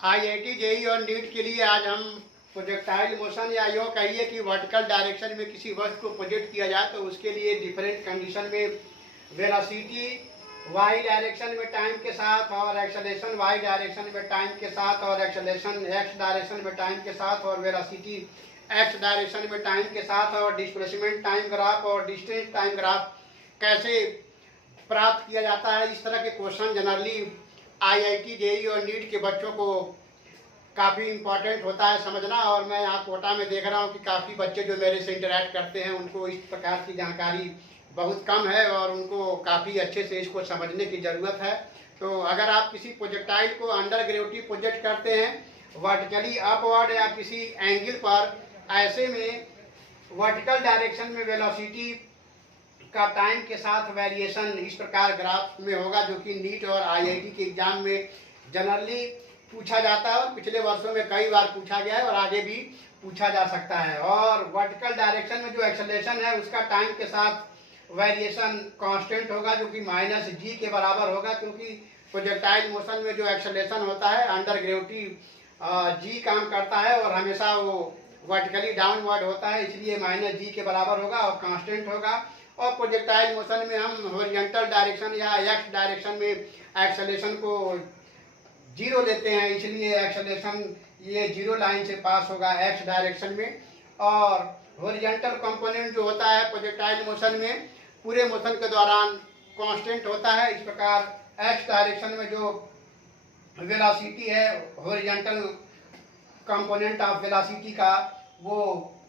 IIT JEE और NEET के लिए आज हम प्रोजेक्टाइल मोशन या यूँ कहिए कि वर्टिकल डायरेक्शन में किसी वस्तु को प्रोजेक्ट किया जाए तो उसके लिए डिफरेंट कंडीशन में वेलोसिटी वाई डायरेक्शन में टाइम के साथ और एक्सेलरेशन वाई डायरेक्शन में टाइम के साथ और एक्सेलरेशन एक्स डायरेक्शन में टाइम के साथ और वेलोसिटी एक्स डायरेक्शन में टाइम के साथ और डिस्प्लेसमेंट टाइम ग्राफ और डिस्टेंस टाइम ग्राफ कैसे प्राप्त किया जाता है। इस तरह के क्वेश्चन जनरली आईआईटी जेईई और नीट के बच्चों को काफ़ी इम्पॉर्टेंट होता है समझना। और मैं यहाँ कोटा में देख रहा हूँ कि काफ़ी बच्चे जो मेरे से इंटरेक्ट करते हैं उनको इस प्रकार की जानकारी बहुत कम है और उनको काफ़ी अच्छे से इसको समझने की ज़रूरत है। तो अगर आप किसी प्रोजेक्टाइल को अंडर ग्रेविटी प्रोजेक्ट करते हैं वर्टिकली अपवर्ड या किसी एंगल पर, ऐसे में वर्टिकल डायरेक्शन में वेलोसिटी का टाइम के साथ वेरिएशन इस प्रकार ग्राफ में होगा, जो कि नीट और आईआईटी के एग्जाम में जनरली पूछा जाता है और पिछले वर्षों में कई बार पूछा गया है और आगे भी पूछा जा सकता है। और वर्टिकल डायरेक्शन में जो एक्सेलरेशन है उसका टाइम के साथ वेरिएशन कांस्टेंट होगा, जो कि माइनस जी के बराबर होगा, क्योंकि प्रोजेक्टाइल मोशन में जो एक्सेलरेशन होता है अंडर ग्रेविटी जी काम करता है और हमेशा वो वर्टिकली डाउनवर्ड होता है, इसलिए माइनस जी के बराबर होगा और कांस्टेंट होगा। और प्रोजेक्टाइल मोशन में हम हॉरिजॉन्टल डायरेक्शन या एक्स डायरेक्शन में एक्सेलरेशन को जीरो लेते हैं, इसलिए एक्सेलरेशन ये जीरो लाइन से पास होगा एक्स डायरेक्शन में। और हॉरिजॉन्टल कंपोनेंट जो होता है प्रोजेक्टाइल मोशन में पूरे मोशन के दौरान कांस्टेंट होता है। इस प्रकार एक्स डायरेक्शन में जो वेलोसिटी है हॉरिजॉन्टल कंपोनेंट ऑफ वेलोसिटी का वो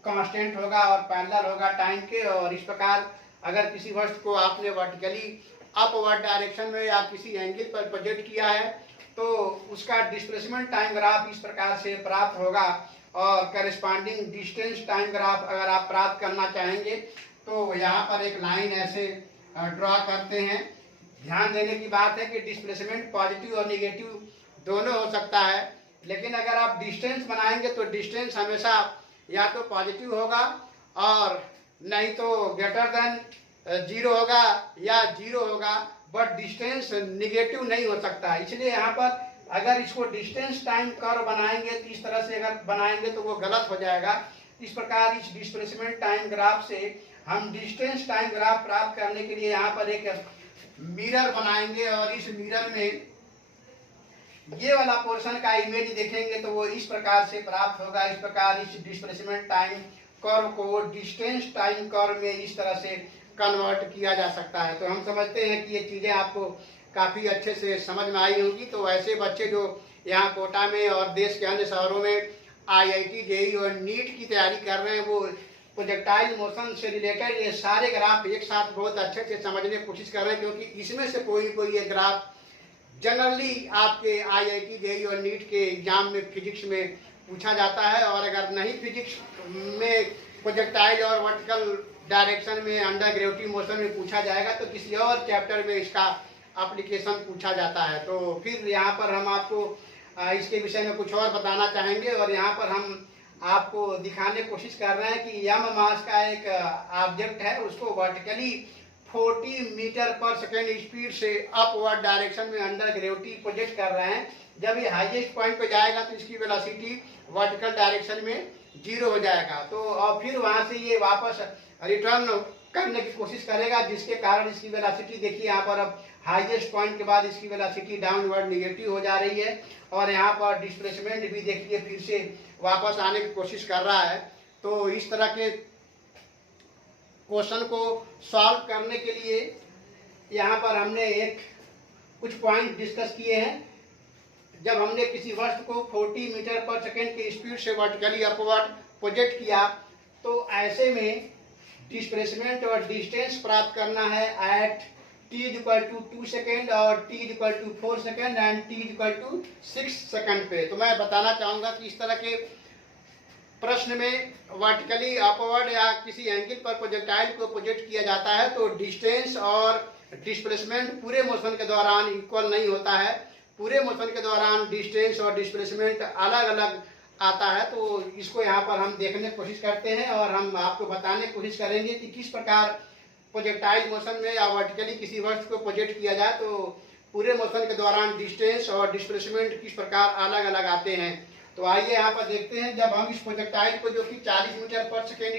कांस्टेंट होगा और पैरेलल होगा टाइम के। और इस प्रकार अगर किसी वस्तु को आपने वर्टिकली अपवर्ड डायरेक्शन में या किसी एंगल पर प्रोजेक्ट किया है तो उसका डिस्प्लेसमेंट टाइम ग्राफ इस प्रकार से प्राप्त होगा। और करेस्पॉन्डिंग डिस्टेंस टाइम ग्राफ अगर आप प्राप्त करना चाहेंगे तो यहाँ पर एक लाइन ऐसे ड्रॉ करते हैं। ध्यान देने की बात है कि डिस्प्लेसमेंट पॉजिटिव और निगेटिव दोनों हो सकता है, लेकिन अगर आप डिस्टेंस बनाएंगे तो डिस्टेंस हमेशा या तो पॉजिटिव होगा और नहीं तो ग्रेटर देन जीरो होगा या जीरो होगा, बट डिस्टेंस निगेटिव नहीं हो सकता। इसलिए यहाँ पर अगर इसको डिस्टेंस टाइम कर्व बनाएंगे तो इस तरह से अगर बनाएंगे तो वो गलत हो जाएगा। इस प्रकार इस डिस्प्लेसमेंट टाइम ग्राफ से हम डिस्टेंस टाइम ग्राफ प्राप्त करने के लिए यहाँ पर एक मिरर बनाएंगे और इस मिरर में ये वाला पोर्शन का इमेज देखेंगे तो वो इस प्रकार से प्राप्त होगा। इस प्रकार इस डिस्प्लेसमेंट टाइम कर्व को डिस्टेंस टाइम कर्व में इस तरह से कन्वर्ट किया जा सकता है। तो हम समझते हैं कि ये चीज़ें आपको काफ़ी अच्छे से समझ में आई होगी। तो ऐसे बच्चे जो यहाँ कोटा में और देश के अन्य शहरों में आईआईटी जेईई और नीट की तैयारी कर रहे हैं वो प्रोजेक्टाइल मोशन से रिलेटेड ये सारे ग्राफ एक साथ बहुत अच्छे से समझने की कोशिश कर रहे हैं, क्योंकि इसमें से कोई न कोई ये ग्राफ जनरली आपके आईआईटी जेईई और नीट के एग्जाम में फिजिक्स में पूछा जाता है। और अगर नहीं फिजिक्स में प्रोजेक्टाइल और वर्टिकल डायरेक्शन में अंडर ग्रेविटी मोशन में पूछा जाएगा तो किसी और चैप्टर में इसका एप्लीकेशन पूछा जाता है। तो फिर यहाँ पर हम आपको इसके विषय में कुछ और बताना चाहेंगे और यहाँ पर हम आपको दिखाने की कोशिश कर रहे हैं कि यम मास का एक ऑब्जेक्ट है, उसको वर्टिकली 40 मीटर पर सेकेंड स्पीड से अपवर्ड डायरेक्शन में अंडर ग्रेविटी प्रोजेक्ट कर रहे हैं। जब ये हाईएस्ट पॉइंट पे जाएगा तो इसकी वेलोसिटी वर्टिकल डायरेक्शन में जीरो हो जाएगा। तो और फिर वहाँ से ये वापस रिटर्न करने की कोशिश करेगा, जिसके कारण इसकी वेलोसिटी देखिए यहाँ पर अब हाईएस्ट पॉइंट के बाद इसकी वेलोसिटी डाउनवर्ड निगेटिव हो जा रही है। और यहाँ पर डिस्प्लेसमेंट भी देखिए फिर से वापस आने की कोशिश कर रहा है। तो इस तरह के क्वेश्चन को सॉल्व करने के लिए यहाँ पर हमने कुछ पॉइंट डिस्कस किए हैं। जब हमने किसी वस्तु को 40 मीटर पर सेकेंड की स्पीड से वर्टिकली अपवर्ड प्रोजेक्ट किया तो ऐसे में डिस्प्लेसमेंट और डिस्टेंस प्राप्त करना है एट t=2 सेकेंड और t=4 second and t=6 second पे। तो मैं बताना चाहूँगा कि इस तरह के प्रश्न में वर्टिकली अपवर्ड या किसी एंगल पर प्रोजेक्टाइल को प्रोजेक्ट किया जाता है तो डिस्टेंस और डिस्प्लेसमेंट पूरे मोशन के दौरान इक्वल नहीं होता है। पूरे मोशन के दौरान डिस्टेंस और डिस्प्लेसमेंट अलग अलग आता है। तो इसको यहाँ पर हम देखने की कोशिश करते हैं और हम आपको बताने की कोशिश करेंगे कि किस प्रकार प्रोजेक्टाइल मोशन में या वर्टिकली किसी वस्तु को प्रोजेक्ट किया जाए तो पूरे मोशन के दौरान डिस्टेंस और डिस्प्लेसमेंट किस प्रकार अलग अलग आते हैं। तो आइए यहाँ पर देखते हैं, जब हम इस प्रोजेक्टाइल को जो कि 40 मीटर पर सेकेंड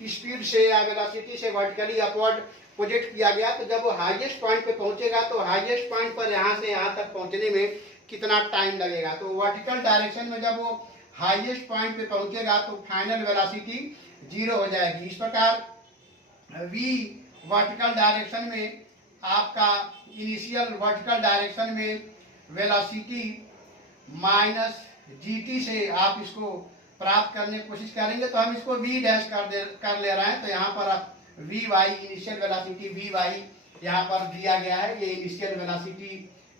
की स्पीड से या वेलोसिटी से वर्टिकली अपवर्ड प्रोजेक्ट किया गया, तो जब वो हाईएस्ट पॉइंट पे पहुंचेगा तो हाईएस्ट पॉइंट पर यहाँ से यहाँ तक पहुंचने में कितना टाइम लगेगा। तो वर्टिकल डायरेक्शन में जब वो हाईएस्ट पॉइंट पे पहुंचेगा तो फाइनल वेलोसिटी 0 हो जाएगी। इस प्रकार v वर्टिकल डायरेक्शन में आपका इनिशियल वर्टिकल डायरेक्शन में वेलोसिटी माइनस gt से आप इसको प्राप्त करने की कोशिश करेंगे। तो हम इसको v डैश कर ले रहे हैं। तो यहाँ पर आप vy इनिशियल वेलोसिटी vy यहाँ पर दिया गया है। ये इनिशियल वेलोसिटी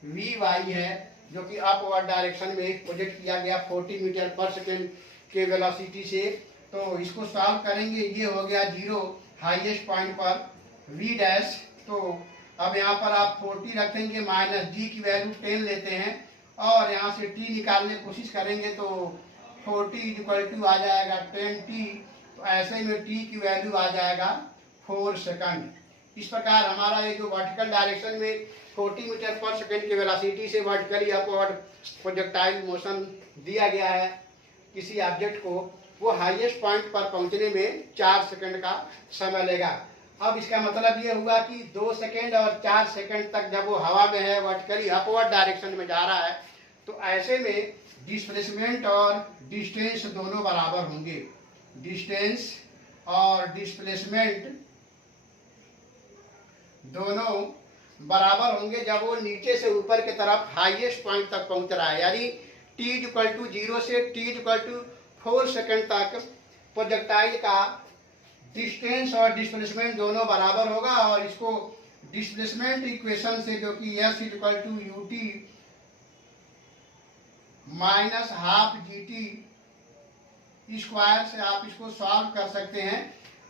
vy है जो कि अपवर्ड डायरेक्शन में प्रोजेक्ट किया गया 40 मीटर पर सेकेंड के वेलोसिटी से। तो इसको सॉल्व करेंगे, ये हो गया 0 हाईएस्ट पॉइंट पर v डैश। तो अब यहाँ पर आप 40 रखेंगे, माइनस g की वैल्यू 10 लेते हैं और यहाँ से t निकालने की कोशिश करेंगे तो 40 इक्वल टू आ जाएगा 10t। तो ऐसे में t की वैल्यू आ जाएगा 4 सेकंड। इस प्रकार हमारा ये जो वर्टिकल डायरेक्शन में 40 मीटर पर सेकंड की वेलोसिटी से वर्टिकली अपवर्ड प्रोजेक्टाइल मोशन दिया गया है किसी ऑब्जेक्ट को, वो हाईएस्ट पॉइंट पर पहुंचने में 4 सेकंड का समय लेगा। अब इसका मतलब ये हुआ कि 2 सेकंड और 4 सेकंड तक जब वो हवा में है, वर्टिकली अपवर्ड डायरेक्शन में जा रहा है, तो ऐसे में डिस्प्लेसमेंट और डिस्टेंस दोनों बराबर होंगे। डिस्टेंस और डिस्प्लेसमेंट दोनों बराबर होंगे जब वो नीचे से ऊपर की तरफ हाईएस्ट पॉइंट तक पहुंच रहा है। यानी t इक्वल टू 0 से t इक्वल टू 4 सेकंड तक प्रोजेक्टाइल का डिस्टेंस और डिस्प्लेसमेंट दोनों बराबर होगा। और इसको डिस्प्लेसमेंट इक्वेशन से जो कि s equal to ut minus half gt square से आप इसको सॉल्व कर सकते हैं।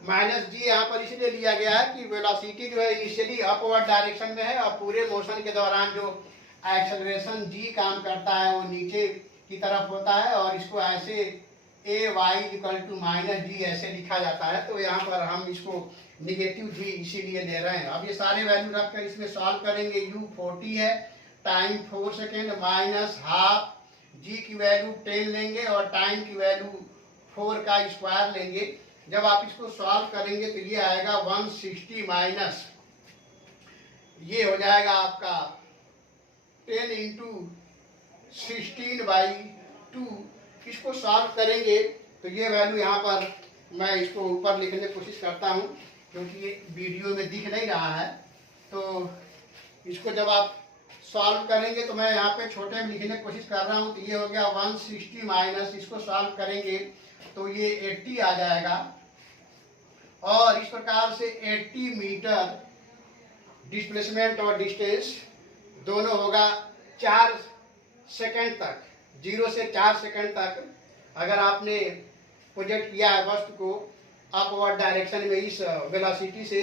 माइनस जी यहाँ पर इसलिए लिया गया है कि वेलोसिटी जो है इनिशियली अपवर्ड डायरेक्शन में है और पूरे मोशन के दौरान जो एक्सेलरेशन जी काम करता है वो नीचे की तरफ होता है और इसको ऐसे ए वाई इक्वल टू माइनस जी ऐसे लिखा जाता है। तो यहाँ पर हम इसको निगेटिव जी इसीलिए ले रहे हैं। अब ये सारे वैल्यू रखकर इसमें सॉल्व करेंगे। u 40 है, टाइम 4 सेकेंड, माइनस हाफ जी की वैल्यू 10 लेंगे और टाइम की वैल्यू 4 का स्क्वायर लेंगे। जब आप इसको सॉल्व करेंगे तो ये आएगा 160 माइनस ये हो जाएगा आपका 10 इंटू 16/2। इसको सॉल्व करेंगे तो ये वैल्यू यहाँ पर मैं इसको ऊपर लिखने की कोशिश करता हूँ क्योंकि ये वीडियो में दिख नहीं रहा है। तो इसको जब आप सॉल्व करेंगे तो मैं यहाँ पे छोटे में लिखने की कोशिश कर रहा हूँ। तो ये हो गया 160 माइनस, इसको सॉल्व करेंगे तो ये 80 आ जाएगा और इस प्रकार से 80 मीटर डिस्प्लेसमेंट और डिस्टेंस दोनों होगा 4 सेकंड तक, 0 से 4 सेकंड तक। अगर आपने प्रोजेक्ट किया है वस्तु को अपवर्ड डायरेक्शन में इस वेलोसिटी से,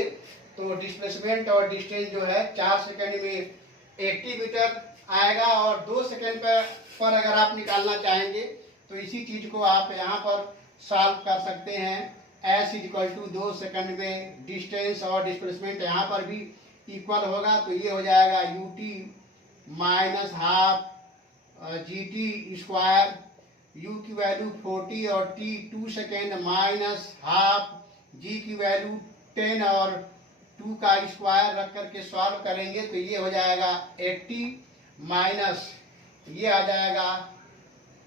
तो डिस्प्लेसमेंट और डिस्टेंस जो है 4 सेकंड में 80 मीटर आएगा। और 2 सेकंड पर अगर आप निकालना चाहेंगे तो इसी चीज को आप यहाँ पर सॉल्व कर सकते हैं। s इक्वल टू 2 सेकंड में डिस्टेंस और डिस्प्लेसमेंट यहाँ पर भी इक्वल होगा। तो ये हो जाएगा ut minus half gt square, u की वैल्यू 40 और t 2 second minus half g की वैल्यू 10 और 2 का स्क्वायर रख करके सॉल्व करेंगे तो ये हो जाएगा 80 माइनस ये आ जाएगा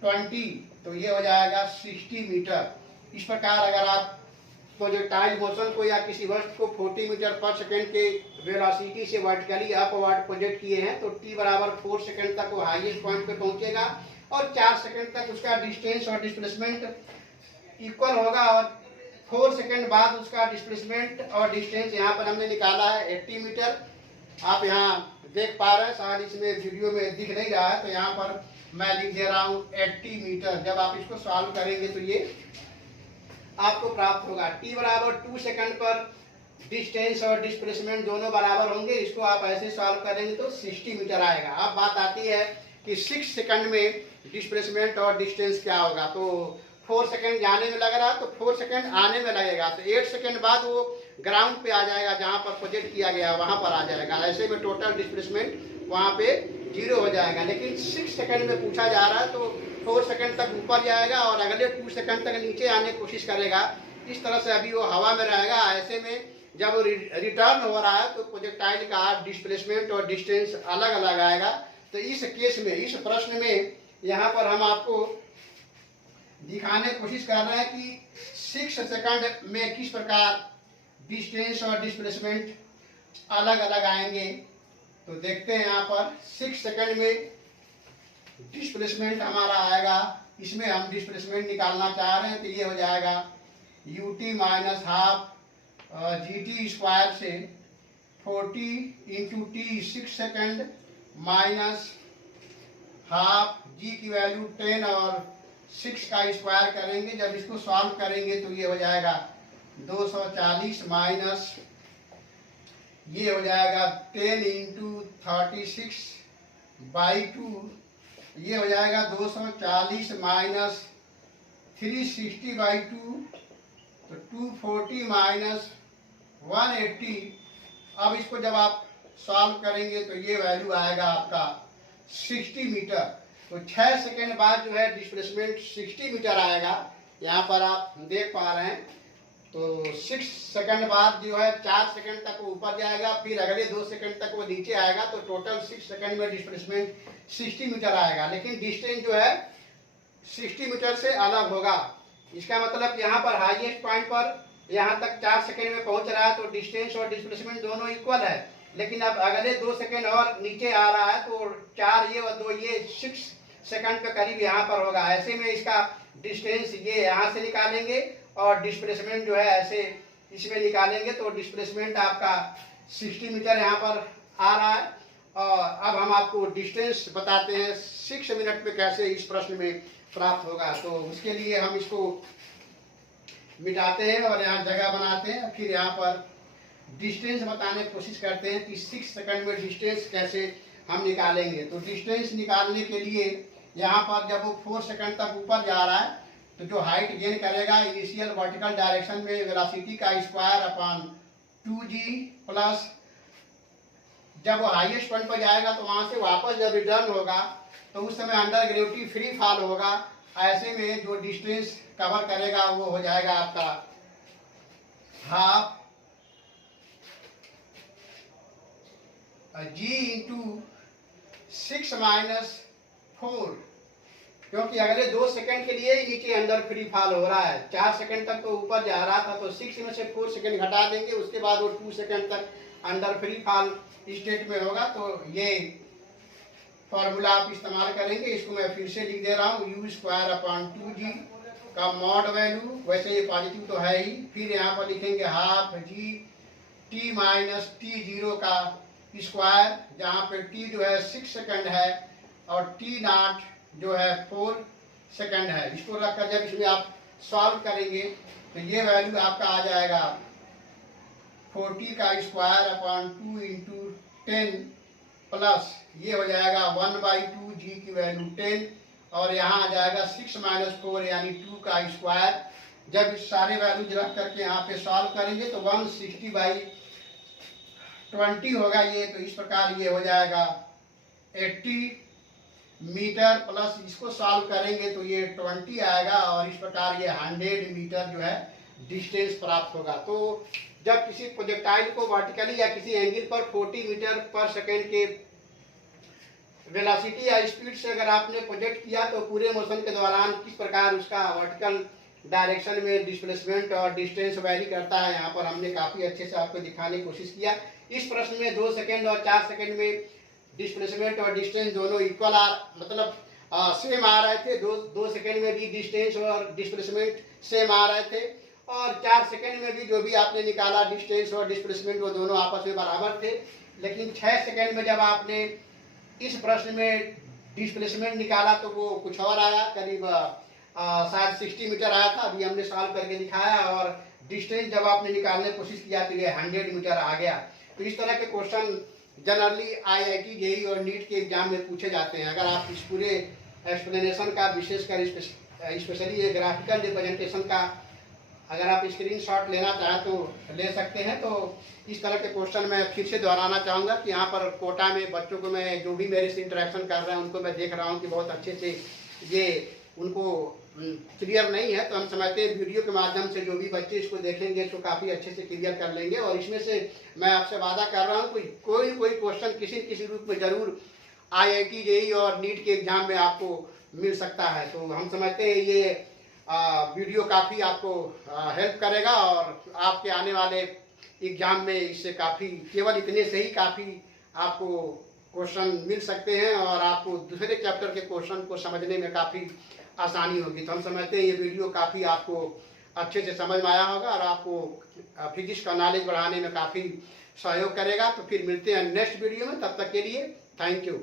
20, तो ये हो जाएगा 60 मीटर। इस प्रकार अगर आप प्रोजेक्टाइल मोशन को या किसी वस्तु को 40 मीटर पर सेकेंड के वेलोसिटी से वर्टिकली अपवर्ड प्रोजेक्ट किए हैं तो t बराबर 4 सेकेंड तक वो हाईएस्ट पॉइंट पे पहुंचेगा और 4 सेकेंड तक उसका डिस्टेंस और डिस्प्लेसमेंट इक्वल होगा और 4 सेकेंड बाद उसका डिस्प्लेसमेंट और डिस्टेंस यहाँ पर हमने निकाला है 80 मीटर। आप यहाँ देख पा रहे हैं, शायद इसमें वीडियो में दिख नहीं रहा है तो यहाँ पर मैं लिख दे रहा हूँ 80 मीटर। जब आप इसको सॉल्व करेंगे तो ये आपको प्राप्त होगा। t बराबर 2 सेकंड पर डिस्टेंस और डिस्प्लेसमेंट दोनों बराबर होंगे। इसको आप ऐसे सॉल्व करेंगे तो 60 मीटर आएगा। अब बात आती है कि 6 सेकंड में डिस्प्लेसमेंट और डिस्टेंस क्या होगा। तो 4 सेकंड जाने में लग रहा है तो 4 सेकंड आने में लगेगा तो 8 सेकंड बाद वो ग्राउंड पे आ जाएगा, जहाँ पर प्रोजेक्ट किया गया वहाँ पर आ जाएगा। ऐसे में टोटल डिस्प्लेसमेंट वहाँ पे 0 हो जाएगा। लेकिन 6 सेकंड में पूछा जा रहा है तो 4 सेकंड तक ऊपर जाएगा और अगले 2 सेकंड तक नीचे आने की कोशिश करेगा। इस तरह से अभी वो हवा में रहेगा। ऐसे में जब रिटर्न हो रहा है तो प्रोजेक्टाइल का डिस्प्लेसमेंट और डिस्टेंस अलग अलग आएगा। तो इस केस में, इस प्रश्न में यहाँ पर हम आपको दिखाने की कोशिश कर रहे हैं कि 6 सेकंड में किस प्रकार डिस्टेंस और डिस्प्लेसमेंट अलग अलग आएंगे। तो देखते हैं यहाँ पर 6 सेकंड में डिस्प्लेसमेंट हमारा आएगा। इसमें हम डिस्प्लेसमेंट निकालना चाह रहे हैं तो ये हो जाएगा ut minus half gt square से 40 into T 6 second minus half g की वैल्यू 10 और 6 का स्क्वायर करेंगे। जब इसको सॉल्व करेंगे तो ये हो जाएगा 240 माइनस ये हो जाएगा 10 इंटू 36 बाई 2, ये हो जाएगा 240 माइनस 360 बाई 2, तो 240 माइनस 180। अब इसको जब आप सॉल्व करेंगे तो ये वैल्यू आएगा आपका 60 मीटर। तो 6 सेकेंड बाद जो है डिस्प्लेसमेंट 60 मीटर आएगा। यहाँ पर आप देख पा रहे हैं। तो 6 सेकंड बाद जो है 4 सेकंड तक वो ऊपर जाएगा, फिर अगले 2 सेकंड तक वो नीचे आएगा। तो टोटल 6 सेकंड में डिस्प्लेसमेंट 60 मीटर आएगा। लेकिन डिस्टेंस जो है 60 मीटर से अलग होगा। इसका मतलब यहाँ पर हाईएस्ट पॉइंट पर यहाँ तक 4 सेकंड में पहुंच रहा है तो डिस्टेंस और डिस्प्लेसमेंट दोनों इक्वल है। लेकिन अब अगले 2 सेकंड और नीचे आ रहा है तो 4 ये और 2 ये 6 सेकंड के करीब यहाँ पर होगा। ऐसे में इसका डिस्टेंस ये यहाँ से निकालेंगे और डिस्प्लेसमेंट जो है ऐसे इसमें निकालेंगे। तो डिस्प्लेसमेंट आपका 60 मीटर यहाँ पर आ रहा है। और अब हम आपको डिस्टेंस बताते हैं 6 मिनट में कैसे इस प्रश्न में प्राप्त होगा। तो उसके लिए हम इसको मिटाते हैं और यहाँ जगह बनाते हैं। फिर यहाँ पर डिस्टेंस बताने की कोशिश करते हैं कि 6 सेकंड में डिस्टेंस कैसे हम निकालेंगे। तो डिस्टेंस निकालने के लिए यहाँ पर जब वो 4 सेकंड तक ऊपर जा रहा है तो जो हाइट गेन करेगा इनिशियल वर्टिकल डायरेक्शन में वेलोसिटी का स्क्वायर अपॉन 2g प्लस जब वो हाईएस्ट पॉइंट पर जाएगा तो वहां से वापस जब रिटर्न होगा तो उस समय अंडर ग्रेविटी फ्री फॉल होगा। ऐसे में जो डिस्टेंस कवर करेगा वो हो जाएगा आपका हाफ g इंटू 6 माइनस 4, क्योंकि अगले 2 सेकंड के लिए ही नीचे अंडर फ्री फॉल हो रहा है। 4 सेकंड तक तो ऊपर जा रहा था तो 6 में से 4 सेकंड घटा देंगे, उसके बाद वो 2 सेकंड तक अंडर फ्री फॉल स्टेट में होगा। तो ये फॉर्मूला आप इस्तेमाल करेंगे। इसको मैं फिर से लिख दे रहा हूँ, यू स्क्वायर अपॉन 2g का मॉड वैल्यू, वैसे ये पॉजिटिव तो है ही। फिर यहाँ पर लिखेंगे half G T minus T zero का स्क्वायर, जहाँ पे टी जो है 6 सेकंड है और टी नॉट जो है 4 सेकंड है। इसको रखकर जब इसमें आप सॉल्व करेंगे तो ये वैल्यू आपका आ जाएगा 40 का स्क्वायर अपॉन 2 इंटू 10 प्लस ये हो जाएगा 1/2 जी की वैल्यू 10 और यहाँ आ जाएगा 6 माइनस 4 यानी 2 का स्क्वायर। जब इस सारे वैल्यूज रख करके यहाँ पे सॉल्व करेंगे तो 160/20 होगा ये। तो इस प्रकार ये हो जाएगा 80 मीटर प्लस इसको सॉल्व करेंगे तो ये 20 आएगा और इस प्रकार ये 100 मीटर जो है डिस्टेंस प्राप्त होगा। तो जब किसी प्रोजेक्टाइल को वर्टिकली या किसी एंगल पर 40 मीटर पर सेकेंड के वेलोसिटी या स्पीड से अगर आपने प्रोजेक्ट किया तो पूरे मोशन के दौरान किस प्रकार उसका वर्टिकल डायरेक्शन में डिस्प्लेसमेंट और डिस्टेंस वैरी करता है, यहाँ पर हमने काफ़ी अच्छे से आपको दिखाने की कोशिश किया। इस प्रश्न में 2 सेकेंड और 4 सेकेंड में डिस्प्लेसमेंट और डिस्टेंस दोनों इक्वल सेम आ रहे थे। 2 सेकेंड में भी डिस्टेंस और डिस्प्लेसमेंट सेम आ रहे थे और 4 सेकेंड में भी जो भी आपने निकाला डिस्टेंस और डिस्प्लेसमेंट वो दोनों आपस में बराबर थे। लेकिन 6 सेकेंड में जब आपने इस प्रश्न में डिस्प्लेसमेंट निकाला तो वो कुछ और आया, करीब शायद 60 मीटर आया था। अभी हमने सॉल्व करके दिखाया और डिस्टेंस जब आपने निकालने की कोशिश किया तो ये 100 मीटर आ गया। तो इस तरह के क्वेश्चन जनरली IIT JEE और नीट के एग्जाम में पूछे जाते हैं। अगर आप इस पूरे एक्सप्लेनेशन का विशेषकर स्पेशली ये ग्राफिकल रिप्रेजेंटेशन का अगर आप स्क्रीनशॉट लेना चाहें तो ले सकते हैं। तो इस तरह के क्वेश्चन मैं फिर से दोहराना चाहूँगा कि यहाँ पर कोटा में बच्चों को मैं जो भी मेरे से इंटरेक्शन कर रहे हैं उनको मैं देख रहा हूँ कि बहुत अच्छे से ये उनको क्लियर नहीं है। तो हम समझते हैं वीडियो के माध्यम से जो भी बच्चे इसको देखेंगे इसको काफ़ी अच्छे से क्लियर कर लेंगे। और इसमें से मैं आपसे वादा कर रहा हूँ कोई क्वेश्चन किसी न किसी रूप में ज़रूर IIT JEE और नीट के एग्जाम में आपको मिल सकता है। तो हम समझते हैं ये वीडियो काफ़ी आपको हेल्प करेगा और आपके आने वाले एग्जाम में इससे काफ़ी केवल इतने से ही काफ़ी आपको क्वेश्चन मिल सकते हैं और आपको दूसरे चैप्टर के क्वेश्चन को समझने में काफ़ी आसानी होगी। तो हम समझते हैं ये वीडियो काफ़ी आपको अच्छे से समझ में आया होगा और आपको फिजिक्स का नॉलेज बढ़ाने में काफ़ी सहयोग करेगा। तो फिर मिलते हैं नेक्स्ट वीडियो में, तब तक के लिए थैंक यू।